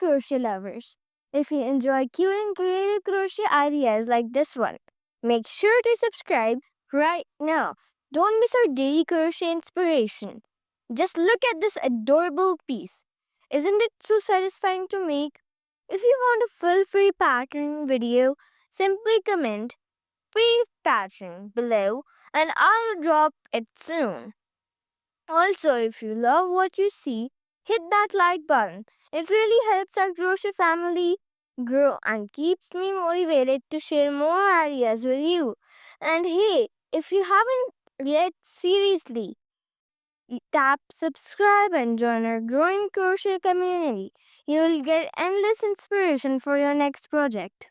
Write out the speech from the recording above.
crochet lovers. If you enjoy cute and creative crochet ideas like this one, make sure to subscribe right now. Don't miss our daily crochet inspiration. Just look at this adorable piece. Isn't it so satisfying to make? If you want a full free pattern video, simply comment free pattern below and I'll drop it soon. Also, if you love what you see, hit that like button. It really helps our crochet family grow and keeps me motivated to share more ideas with you. And hey, if you haven't yet, seriously, tap subscribe and join our growing crochet community. You will get endless inspiration for your next project.